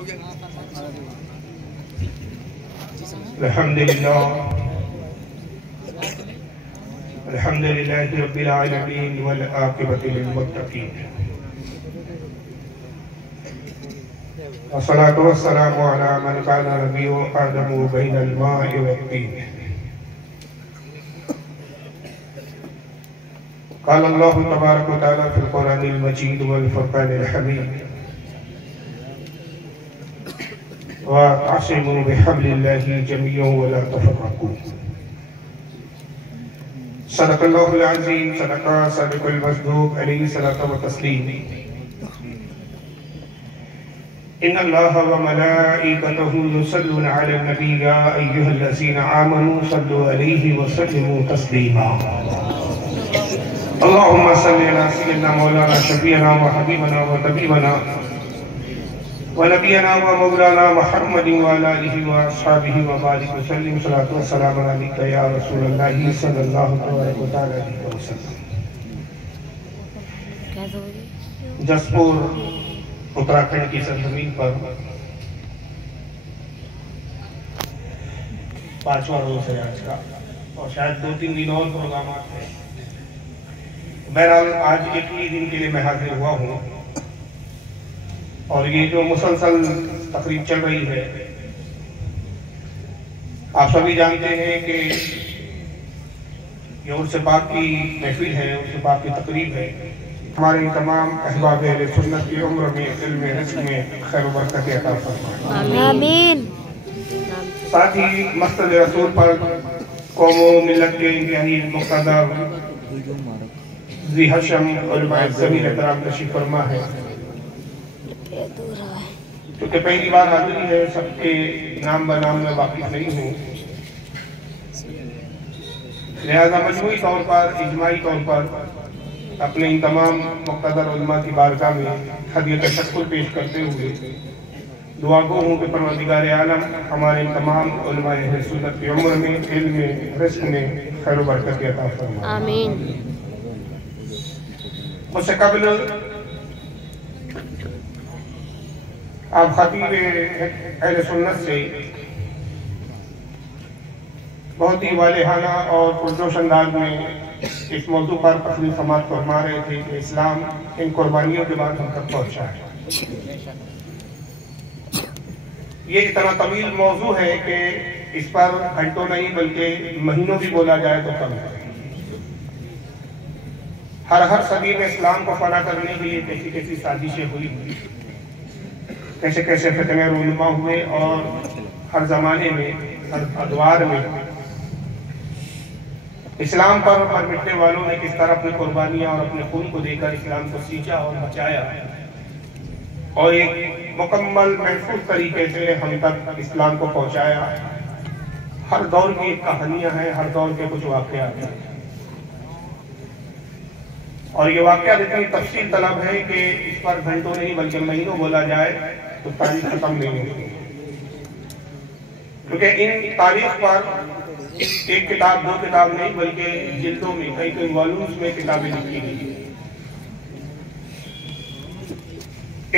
अल्हम्दुलिल्लाहि रब्बिल आलमीन वल आक़िबतु लिल मुत्तक़ीन वस्सलातु वस्सलामु अला मन काना नबिय्यु आदमु बैनल माइ वत्तीन क़ाल अल्लाहु तबारक व तआला फ़िल क़ुरआनिल मजीद वल फ़ुरक़ानिल हमीद वअतसिमू बिहब्लिल्लाहि जमीअन वला तफ़र्रक़ू। सदक़ल्लाहुल अज़ीम, सदक़ा सदिक़ुल मस्दूक़ अलैहि सलातो व तस्लीम। इन्नल्लाहा व मलाइकतहु युसल्लूना अलन नबी या अय्युहल्लज़ीना आमनू सल्लू अलैहि व सल्लिमू तस्लीमा। अल्लाहुम्मा सल्लि अला सय्यिदिना मौलाना शफीअना व हबीबना व तबीबना व नबियना व मौलाना मुहम्मदिन व अला आलिहि व अस्हाबिहि व बारिक व सल्लिम। सलातु व सलाम अलैका या रसूलल्लाह सल्लल्लाहु अलैहि वसल्लम। जसपुर उत्तराखंड की सरजमीन पर 5वां रोज है आज का, और शायद 2-3 दिन और प्रोग्राम हैं। बहरहाल आज एक ही दिन के लिए मैं हाजिर हुआ हूँ, और ये जो मुसलसल तकरीब चल रही है, आप सभी जानते हैं कि ये उर्स पाक की महफिल है, उर्स पाक की तकरीब है। हमारे तमाम अहबाब अहले सुन्नत की उम्र में, इल्म में, रिज़्क़ में खैर व बरकत अता फरमाए। आमीन। साथ ही मस्जिद रसूल पर कौमो मिल्लत के इंतहाई मुक़्तदर ज़ी हशम उलमाए ज़मीन एहतराम तशरीफ़ फरमा है। क्योंकि पहली बार हाज़िरी है, सबके नाम ब नाम में वाकिफ़ नहीं हूँ, लिहाजा मजमूई तौर पर, इजमाई तौर पर अपने इन तमाम मुक़्तदर उलमा की बारगाह में हदिया तशक्कुर पेश करते हुए दुआ गो हूँ कि परवरदिगार आलम हमारे तमाम उलमा अहले सुन्नत की उम्र में, इल्म में, रिज़्क़ में खैर व बरकत अता फरमाए। आमीन। उससे कबल आप खतीब अहले सुन्नत से बहुत ही वालेहाना और पुरजोश अंदाज में इस मौजू पर अपनी समात फरमा रहे थे कि इस्लाम इन कुर्बानियों के बाद हम तक पहुँचा है। ये इतना तवील मौजू है कि इस पर घंटों नहीं बल्कि महीनों भी बोला जाए तो कम है। हर सदी में इस्लाम को फना करने के लिए कैसी कैसी साजिशें हुई, कैसे कैसे फितने रूनुमा हुए, और हर जमाने में, हर अदवार में इस्लाम पर मिटने वालों ने किस तरह अपनी कुर्बानियां और अपने खून को देकर इस्लाम को सींचा और बचाया, और एक मुकम्मल महफूज तरीके से हम तक इस्लाम को पहुंचाया। हर दौर की कहानियां हैं, हर दौर के कुछ वाक़यात हैं, और ये वाक़यात इतनी तफसील तलब है कि इस पर घंटों नहीं बल्कि महीनों बोला जाए तो तारीख खत्म नहीं होती। क्योंकि इन तारीख पर एक किताब, 2 किताब नहीं बल्कि जिल्दों में, कई वॉल्यूम्स में किताबें लिखी गई।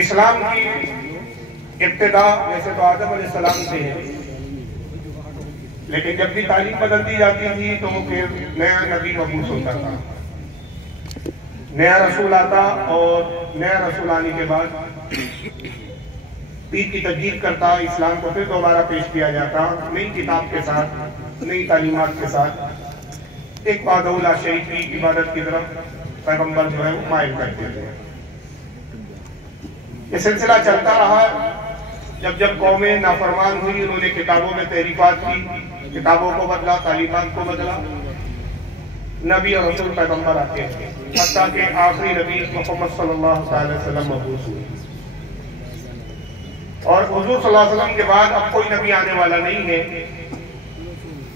इस्लाम की इब्तिदा वैसे तो आदम अलैहिस्सलाम से है, लेकिन जब भी तारीख बदलती जाती थी तो फिर नया नबी मबूस होता था, नया रसूल आता, और नया रसूल आने के बाद पीर की तजदीद करता, इस्लाम को फिर दोबारा पेश किया जाता नई किताब के साथ, नई तालीमात के साथ। एक बादौला शरीफ की इबादत की तरफ पैगंबर जो है वो माइल करते थे। ये सिलसिला चलता रहा। जब जब कौमें नाफरमान हुई, उन्होंने किताबों में तहरीफात की, किताबों को बदला, तालीमात को बदला। नबी और रसूल पैगंबर आते हैं, हत्ता के आखिरी नबी मोहम्मद सल्लल्लाहु अलैहि वसल्लम मबूस हुए, और हुजूर सल्लल्लाहु अलैहि वसल्लम के बाद अब कोई नबी आने वाला नहीं है।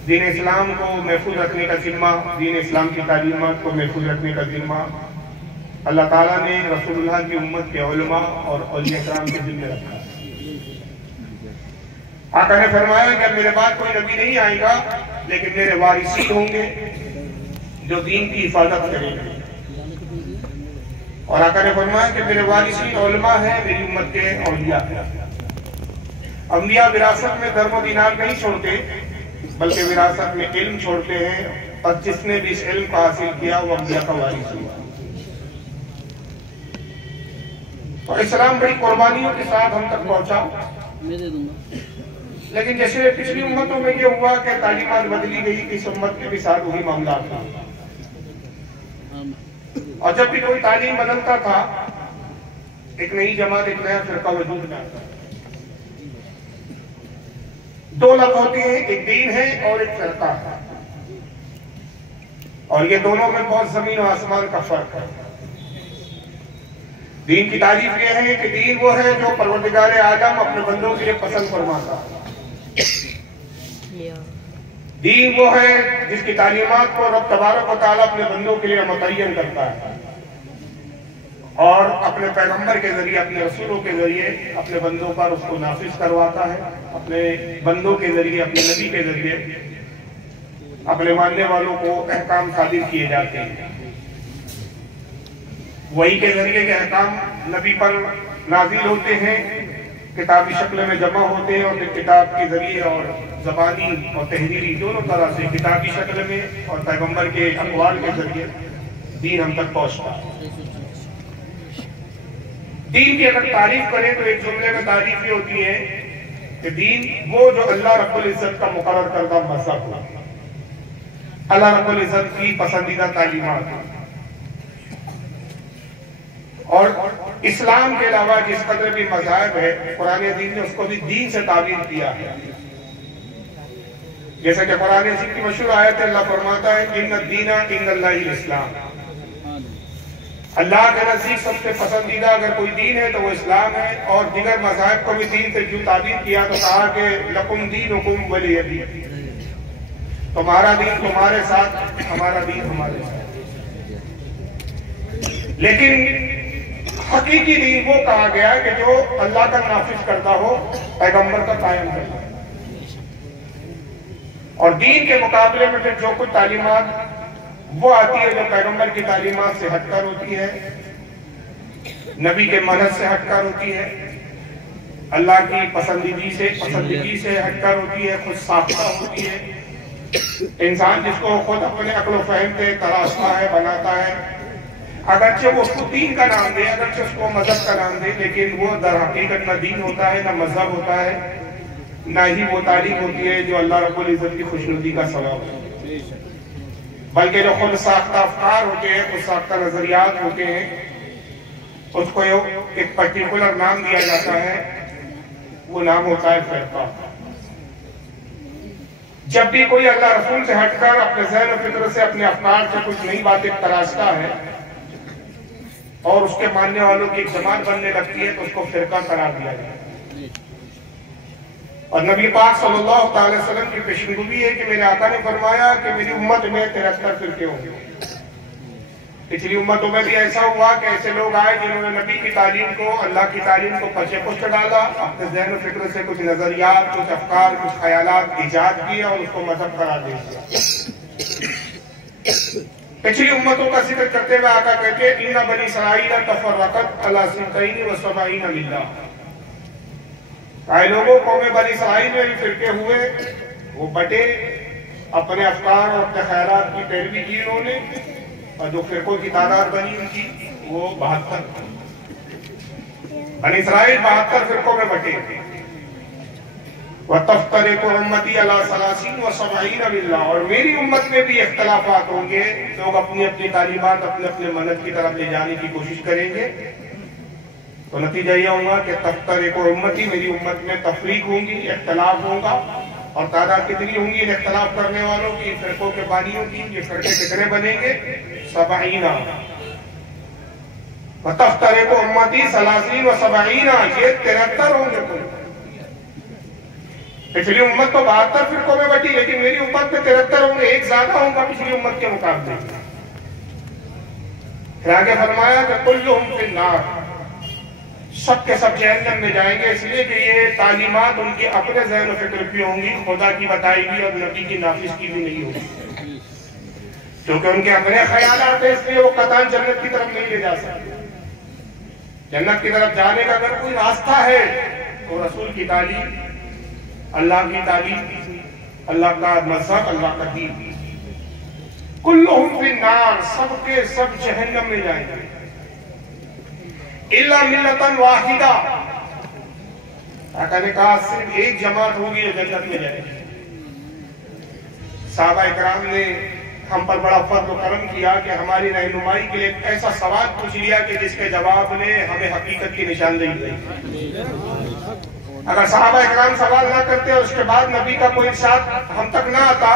दीन इस्लाम को महफूज रखने का जिम्मा, दीन इस्लाम की तालीमात को महफूज रखने का जिम्मा अल्लाह ताला ने रसूलुल्लाह की उम्मत के उलमा और औलिया किराम के जिम्मे रखा। आका ने फरमाया कि मेरे बाद कोई नबी नहीं आएगा, लेकिन मेरे वारिसीन होंगे जो दीन की हिफाजत करेंगे। और आका ने फरमाया कि मेरे वारिसीन उलमा है, मेरी उम्मत के औलिया है। अंबिया विरासत में दर्म दीनार नहीं छोड़ते, बल्कि विरासत में इल्म छोड़ते हैं, और जिसने भी इस इल्म को हासिल किया वो अंबिया का वारिस हुआ। और इस्लाम बड़ी कुर्बानियों के साथ हम तक पहुंचा। लेकिन जैसे पिछली उम्मतों में ये हुआ कि तालीमात बदली गई, इस उम्मत के भी साथ वही मामला था। और जब भी कोई तालीम बदलता था, एक नई जमात, एक नया फिरका वजूद में आता। दो लफ्ज होते हैं, एक दीन है और एक फिरका है, और ये दोनों में बहुत जमीन और आसमान का फर्क है। दीन की तारीफ ये है कि दीन वो है जो परवरदिगार आदम अपने बंदों के लिए पसंद फरमाता है। दीन वो है जिसकी तालीमात को रब तबारक व तआला अपने बंदों के लिए मुतय्यन करता है, और अपने पैगंबर के जरिए, अपने रसूलों के जरिए अपने बंदों पर उसको नाफिज करवाता है। अपने बंदों के जरिए, अपने नबी के जरिए अपने मानने वालों को अहकाम सादिर किए जाते हैं। वही के जरिए के अहकाम नबी पर नाजिल होते हैं, किताबी शक्ल में जमा होते हैं, और फिर किताब के जरिए और ज़बानी और तहरीरी दोनों तरह से, किताबी शक्ल में और पैगंबर के अक़वाल के जरिए दीन हम तक पहुंचता है। दीन की अगर तारीफ करें तो एक जुमले में तारीफ ये होती है कि दीन वो जो अल्लाह रब्बुल इज्जत का मुकर्रर करदा मज़हब हो, अल्लाह रब्बुल इज्जत की पसंदीदा तालीमात हो। और इस्लाम के अलावा जिस कदर भी मज़हब है, कुरान अज़ीम ने उसको भी दीन से ताबीर किया है। जैसे कि कुरान अज़ीम की मशहूर आयत है, अल्लाह फरमाता है इन्ना दीना इन्नल्लाहिल इस्लाम, अल्लाह के नज़दीक सबसे पसंदीदा अगर कोई दीन है तो वो इस्लाम है। और दिगर मज़ाहिब को भी दीन से क्यों ताबीर किया तो कहा कि लकुम दीनुकुम वलिय दीन, तुम्हारा दीन तुम्हारे साथ, हमारा दीन हमारे साथ। लेकिन हकीकी दीन वो कहा गया कि जो अल्लाह का नाफिज करता हो, पैगंबर का कायम करता हो। और दीन के मुकाबले में फिर जो कुछ तालीमात वो आती है जो पैगंबर की तालीमात से हटकर होती है, नबी के मनहज से हटकर होती है, अल्लाह की पसंदीगी से हटकर होती है, खुद साख्ता होती है। इंसान जिसको खुद अपने अक्ल फहम से तराशता है, बनाता है, अगरचे वो उसको दीन का नाम दे, अगरचे उसको मजहब का नाम दे, लेकिन वो दर हकीकत न दीन होता है, न मजहब होता है, न ही वो तालीम होती है जो अल्लाह रब्बुल इज्जत की खुशनुदी का सबब है। बल्कि जो खुद साख्ता अफकार होते हैं, खुद साख्ता नजरियात होते हैं, उसको एक पर्टिकुलर नाम दिया जाता है, वो नाम होता है फिरका। जब भी कोई अल्लाह रसूल से हटकर अपने ज़हन और फिक्र से, अपने अफकार से कुछ नई बातें तराशता है और उसके मानने वालों की एक जमात बनने लगती है, तो उसको फिरका करार दिया जाता है। और नबी पाक सल्लल्लाहु अलैहि वसल्लम की पेशेनगोई है कि मेरे आका ने फरमाया कि मेरी उम्मत में 73 फिरके होंगे। पिछली उम्मतों में भी ऐसा हुआ कि ऐसे लोग आए जिन्होंने नबी की तालीम को, अल्लाह की तालीम को पचे पुष्ट डाला, अपने ज़हन और फिक्र से कुछ नजरियात, कुछ अफकार, कुछ ख्यालात इजाद किए और उसको मजहब करार दे दिया। पिछली उम्मतों का जिक्र करते हुए आका कहते हैं इन्ना बनी इसराईल तफर्रक़त अला सित्तईन व सबईन मिल्लह, आए लोगों कौम बनी इसराईल में भी फिरके हुए, वो बटे, अपने अफकार और अपने ख्यालात की पैरवी की उन्होंने, और जो फिरकों की तादाद बनी उनकी वो 72। बनी इसराईल 72 फिरकों में बटे। वह तफ्तरिकु उम्मती अला सलासीन व सबईन मिल्ला, और मेरी उम्मत में भी इख्तलाफात होंगे, लोग अपनी अपनी तालीमात अपने अपने मन्नत की तरफ ले जाने की कोशिश करेंगे, तो नतीजा यह होगा कि तफ्तरिकु उम्मती, मेरी उम्मत में तफरीक होंगी, इख्तलाफ होगा। और तादाद कितनी होंगी इन इख्तलाफ करने वालों की, फिरकों के बानियों की? ये फिरके कितने बनेंगे? 70। तफ्तरिकु उम्मती सलासीन व 70, ये 73 होंगे कुल। पिछली उम्मत तो 72 फिरकों में बटी, लेकिन मेरी उम्मत में 73 होंगे, एक ज्यादा होगा पिछली उम्मत के मुकाबले। फिर आगे फरमाया कि कुल्लुहुम फिन्नार, सब के सब जहन्नम में जाएंगे, इसलिए कि ये तालीमात उनके अपने ज़हन और फिक्र की होंगी, खुदा की बताएगी और नबी की नाफिज की भी नहीं होगी, क्योंकि उनके अपने ख्यालात हैं, इसलिए वो कतान जन्नत की तरफ नहीं ले जा सकते। जन्नत की तरफ जाने का अगर कोई रास्ता है तो रसूल की तालीम, अल्लाह की तारीफ, अल्लाह का मज़हब, अल्लाह का दीन। कुल्लुहुम फिन्नार, सबके सब जहन्नम में जाएंगे। इल्ला मिल्लतन वाहिदा, आका ने कहा सिर्फ एक जमात होगी जो जन्नत में जाएगी। सहाबा इकराम ने हम पर बड़ा फर्ज और करम किया कि हमारी रहनुमाई के लिए ऐसा सवाल पूछ लिया कि जिसके जवाब ने हमें हकीकत की निशानदेही दी। अगर सहाबा इकराम सवाल ना करते और उसके बाद नबी का कोई इरशाद हम तक ना आता,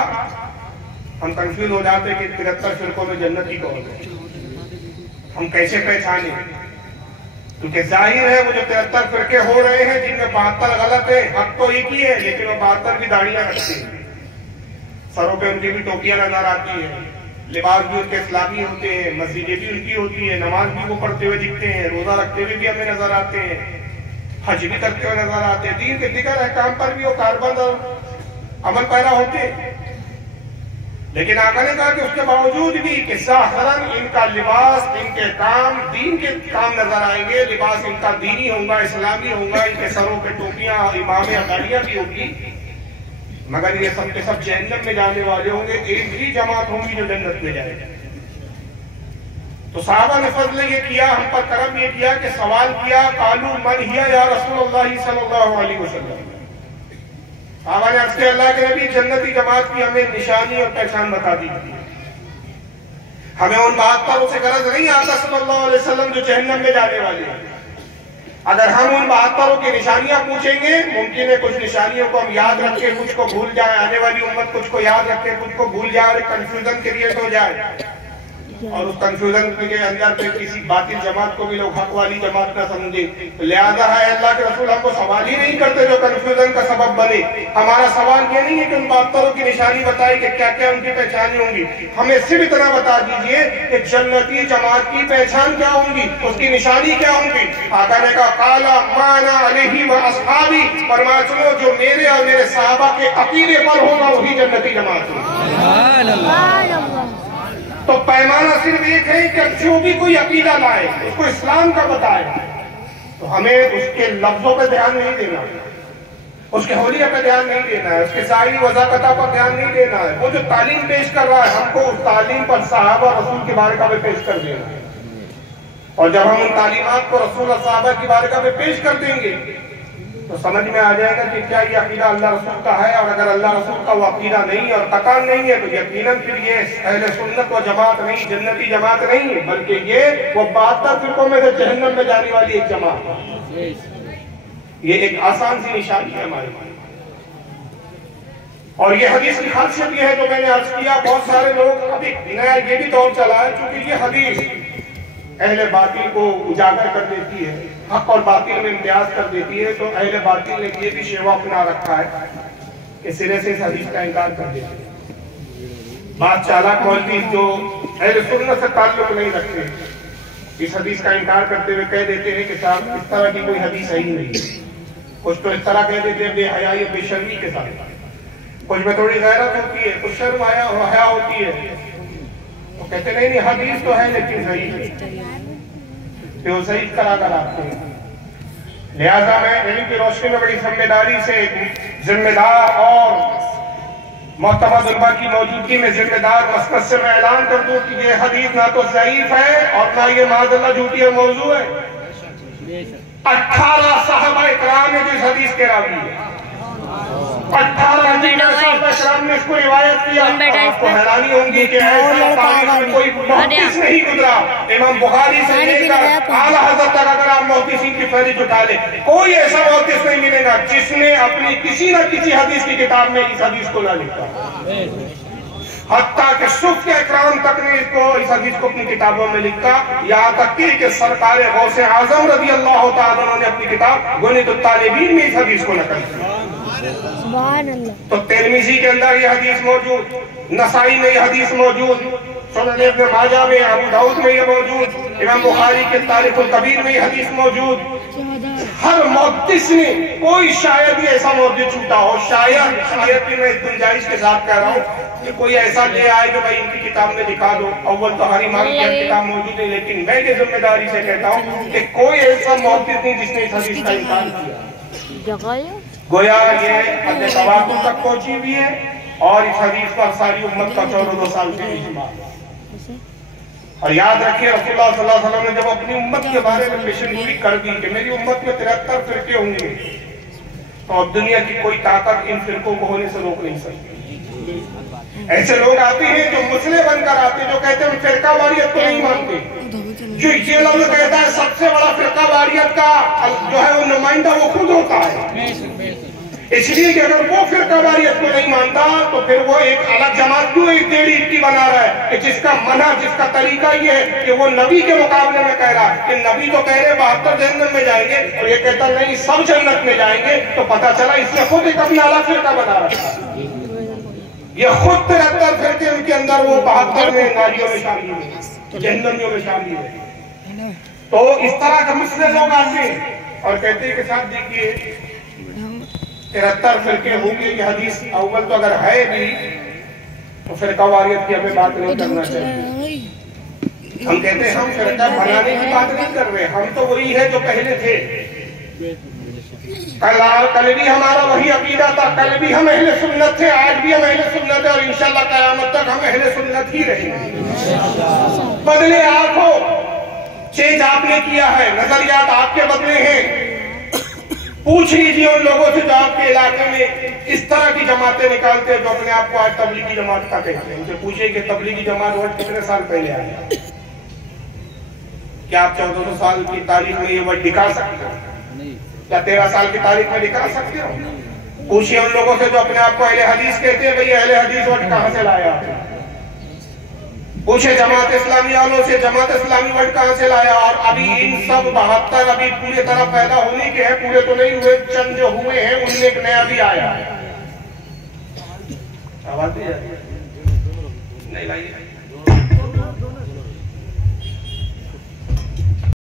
हम कंफ्यूज हो जाते कि 73 फिरकों में जन्नती कौन है, हम कैसे पहचाने? क्योंकि जाहिर है वो जो 73 फिरके हो रहे हैं जिनमें 72 गलत है, हक तो एक ही है, लेकिन वो 72 भी दाढ़ियां रखते हैं, सरों पे उनकी भी टोपियां नजर आती है, लिबास भी उनके इस्लामी होते हैं, मस्जिदें भी उनकी होती है, नमाज भी वो पढ़ते हुए दिखते हैं, रोजा रखते हुए भी हमें नजर आते हैं, हज भी करते हुए नजर आते हैं, दीन के दिगर अहकाम पर भी वो कारबंद और अमल पैरा होते हैं। लेकिन आका ने कहा कि उसके बावजूद भी कि ज़ाहिरन इनका लिबास, इनके काम दीन के काम नजर आएंगे, लिबास इनका दीनी होगा, इस्लामी होगा, इनके सरों पे टोपियां, इमामें, अगाड़ियां भी होगी, मगर ये सब के सब जहन्नम में जाने वाले होंगे। एक ही जमात होगी जो जन्नत में जाएगी। तो सहाबा ने फजल ये किया, हम पर करम ये किया कि सवाल किया, कालू मन हिया या रसूलुल्लाह सल्लल्लाहु अलैहि वसल्लम। सहाबा ने अर्ज़ किया, अल्लाह के नबी जन्नती जमात की हमें निशानी और पहचान बता दीजिए। हमें उन 72 से गरज नहीं आता सल्लल्लाहु अलैहि वसल्लम जो जहन्नम में जाने वाले हैं। अगर हम उन 72 की निशानियां पूछेंगे, मुमकिन है कुछ निशानियों को हम याद रखें, कुछ को भूल जाए, आने वाली उम्मत कुछ को याद रखे, कुछ को भूल जाए, कंफ्यूजन क्रिएट हो जाए और उस कंफ्यूजन के अंदर पे किसी बातिल जमात को भी लोग हक वाली जमात ना समझे। लिहाजा है अल्लाह के रसूल हमको सवाल ही नहीं करते जो कंफ्यूजन का सबब बने। हमारा सवाल ये नहीं है कि उन 72 की निशानी बताई कि क्या क्या उनकी पहचानी होंगी, हमें सिर्फ इतना बता दीजिए कि जन्नती जमात की पहचान क्या होंगी, उसकी निशानी क्या होंगी। आका ने कहा काला माना अलैहि व अस्हाबी, फरमाया सुनो जो मेरे और मेरे सहाबा के अकीदे पर होगा वही जन्नती जमात होगी। तो पैमाना सिर्फ एक है कि जो भी कोई अकीदा लाए उसको इस्लाम का बताए, तो हमें उसके लफ्जों पे ध्यान नहीं देना, उसके होलिया पे ध्यान नहीं देना है, उसके सारी वज़ाकता पर ध्यान नहीं देना है। वो जो तालीम पेश कर रहा है हमको उस तालीम पर सहाबा रसूल की बारगाह में पेश कर देना है। और जब हम उन तालीमात को रसूल और सहाबा की बारगाह में पेश कर देंगे तो समझ में आ जाएगा कि क्या ये अकीदा अल्लाह रसूल का है। और अगर अल्लाह रसूल का वो अकीदा नहीं और तकान नहीं है तो यकीनन फिर ये अहले सुन्नत व जमात नहीं, जन्नती जमात नहीं है, बल्कि ये वो 72 फिरकों में से जहन्नम में जाने वाली एक जमात। ये एक आसान सी निशानी है हमारे पास। और ये हदीस की खासियत ये है जो मैंने अर्ज किया, बहुत सारे लोग अभी नया ये भी दौर चला है क्योंकि ये हदीस अहले बातिल को उजागर कर देती है, हक और बातिल में इम्तियाज कर देती है, तो अहले बातिल ने ये भी शेवा अपना रखा है कि सिरे से इस हदीस का इनकार कर देते हैं। बात चालाक मौलवी जो अहले सुन्नत से ताल्लुक नहीं रखते इस हदीस का इनकार करते हुए कह देते हैं कि साहब इस तरह की कोई हदीस है ही नहीं। कुछ तो इस तरह कह देते हैं बेहयाई बेशर्मी के साथ, कुछ में थोड़ी गैरत होती है, कुछ शर्म हया होती है, तो कहते नहीं हदीस तो है लेकिन सही है, तो सही करा कर आपको। लिहाजा मैं इल्म की रोशनी में बड़ी जिम्मेदारी से जिम्मेदार और मोहतरम उलमा की मौजूदगी में जिम्मेदार मसनद से मैं ऐलान कर दूं कि ये हदीस ना तो ज़ईफ है और ना ये माज़अल्लाह झूठी और मौजू है। 18 सहाबा इकराम ने जो इस हदीस के रावी है, 18 ने इसको रिवायत किया। आपको हैरानी होगी कि कोई मुहद्दिस नहीं गुजरा, इमाम बुखारी से लेकर आला हज़रत तक अगर आप मुहद्दिसीन की फहरिस्त उठा ले, कोई ऐसा मुहद्दिस नहीं मिलेगा जिसने अपनी किसी न किसी हदीस की किताब में इस हदीस को ना लिखा। हत्ता के सुफ़ के इकराम तक ने इसको इस हदीस को अपनी किताबों में लिखा, यहाँ तक कि सरकार गौसे आज़म रज़ी अल्लाह तआला अन्हु ने अपनी किताब गुनियतुत तालिबीन में इस हदीस को नकल किया। तो तिरमिज़ी के अंदर ये हदीस मौजूद, नसाई में ये हदीस मौजूद, सुनन इब्न माजा में, अबू दाऊद में ये मौजूद, इमाम बुखारी के तारीख़ुल कबीर में ये हदीस मौजूद। हर मुहद्दिस ने कोई शायद ही ऐसा मुहद्दिस छूटा हो, शायद भी मैं गुंजाइश के साथ कह रहा हूँ कि कोई ऐसा ले आए जो भाई इनकी किताब में दिखा दो। अव्वल तो हर इमाम की किताब मौजूद है, लेकिन मैं ये जिम्मेदारी से कहता हूँ कि कोई ऐसा मुहद्दिस नहीं जिसने इस हदीस का इनकार किया। गोया ये हद तवातुर तक पहुंची हुई है और इस हदीस पर सारी उम्मत का 14 साल से इज्मा है। और याद रखिए रसूलुल्लाह सल्लल्लाहु अलैहि वसल्लम ने जब अपनी उम्मत के बारे में पेशेंगोई कर दी कि मेरी उम्मत में 73 फिरके होंगे, तो अब दुनिया की कोई ताकत इन फिरकों को होने से रोक नहीं सकती। ऐसे लोग आते हैं जो मुस्लिम बनकर आते हैं, जो कहते हैं फिरका वारियत को नहीं मानते। जो ये लोग कहता है सबसे बड़ा फिरका वारियत का जो है वो नुमाइंदा वो खुद होता है। इसलिए कि अगर वो फिरका वारियत को नहीं मानता तो फिर वो एक अलग जमात क्यों एक टेढ़ी इट्टी बना रहा है कि जिसका मना जिसका तरीका ये है कि वो नबी के मुकाबले में कह रहा है कि नबी तो कह रहे 72 जन्नत में जाएंगे और ये कहता नहीं सब जन्नत में जाएंगे। तो पता चला इसने खुद एक अपना अलग फिरका बना रखा है। ये खुद 73 फिरके उनके अंदर वो 72 में नारियों में शामिल है, जहन्नमियों में शामिल है। तो इस तरह के मुस्लिम लोग आते हैं और कहते हैं कि साहब देखिए 73 फिरके होंगे ये हदीस अव्वल तो अगर है भी तो फिरका वारियत की हमें बात नहीं करना चाहिए। हम कहते हैं हम फिरका बनाने की बात नहीं कर रहे, हम तो वही है जो पहले थे। कल भी हमारा वही अकीदा था, कल भी हम अहले सुन्नत थे, आज भी हम अहले सुन्नत है और इंशाल्लाह क़यामत तक हम अहले सुन्नत ही रहेंगे। बदले आप हो, चेंज आपने किया है, नजरियात आपके बदले हैं। पूछ लीजिए उन लोगों से जो आपके इलाके में इस तरह की जमातें निकालते हैं जो अपने आप को आज तबलीगी जमात का कहते हैं। उनसे पूछिए कि तबलीगी जमात वर्ड कितने साल पहले आई? क्या आप 1400 साल की तारीख में ये वर्ड दिखा सकते हो? क्या 13 साल की तारीख में दिखा सकते हो? पूछिए उन लोगों से जो अपने आप को अहले हदीस कहते हैं, भैया अहले हदीस वर्ड कहाँ से लाया? पूछे जमात इस्लामी वालों से जमात इस्लामी वर्ड कहाँ से लाया? और अभी इन सब 72 अभी पूरी तरह पैदा होने के हैं, पूरे तो नहीं हुए, चंद जो हुए हैं उनमें एक नया भी आया है। आवाज नहीं आ रही? नहीं लाइए